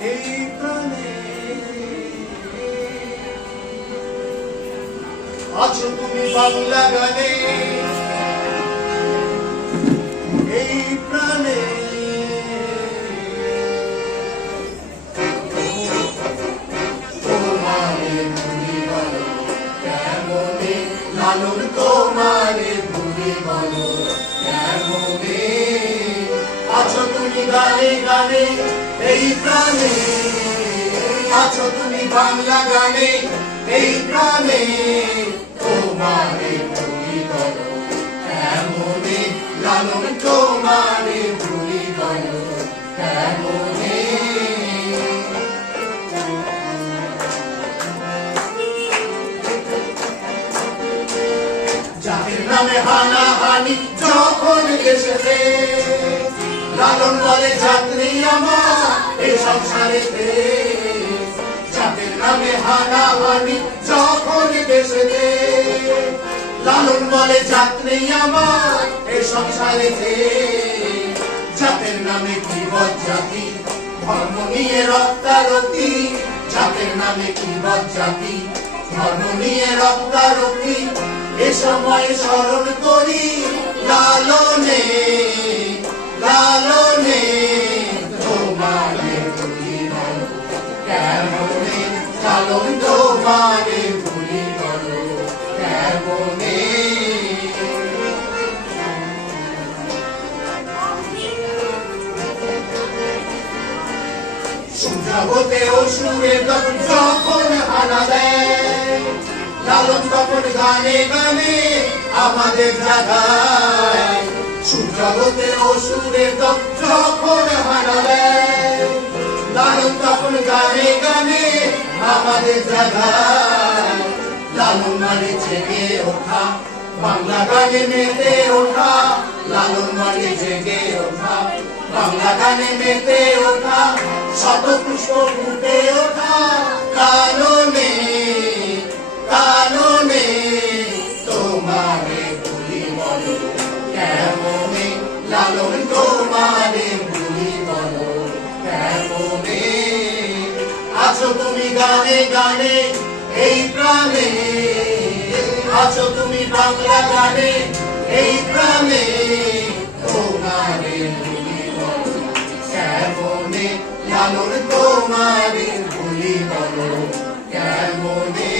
এই প্রাণে আছো তুমি বাংলা গানে এই প্রাণে তোমারে ভুলি বলো কেমনে লালন তোমারে ভুলি বলো কেমনে আছো তুমি গানে গানে এই প্রাণে আছো তুমি বাংলা গানে এই প্রাণে তোমারে ভুলি বলো কেমনে লালন তোমারে ভুলি বলো কেমনে জাতির নামে হানাহানি যখন এসেছে লালন বলে যাত্রী আমার এই সংসারেতে জাতির নামে হানাহানি যখন এসেছে লালন বলে যাত্রী আমার এই সংসারেতে জাতের নামে কি বজ্জাতি ধর্ম নিয়ে রক্তারক্তি জাতের নামে কি বজ্জাতি ধর্ম নিয়ে রক্তারক্তি এ সময় স্মরণ করি লালনে লালনে তোমারে ভুলি বলো কেমনে লালন তোমারে ভুলি বলো কেমনে সূর্যবতে অসুরে যখন হানা দেয় লালন তখন গানে গানে আমাদের জাগায় সূর্যবতে অসুরে যখন হানা দেয় লালন তখন গানে গানে আমাদের জাগায় লালন মানে জেগে ওঠা বাংলা গানে মেতে ওঠা লালন মানে জেগে ওঠা বাংলা গানে মেতে ওঠা শত পুষ্প ফুটে ওঠা কারণে কারণে তোমারে ভুলি বলো কেমনে লালন তোমারে ভুলি বলো কেমনে আছো তুমি গানে গানে এই প্রাণে আছো তুমি বাংলা গানে এই প্রাণে তোমারে ভুলি বলো কেমনে লালন তোমারে ভুলি বলো কেমনে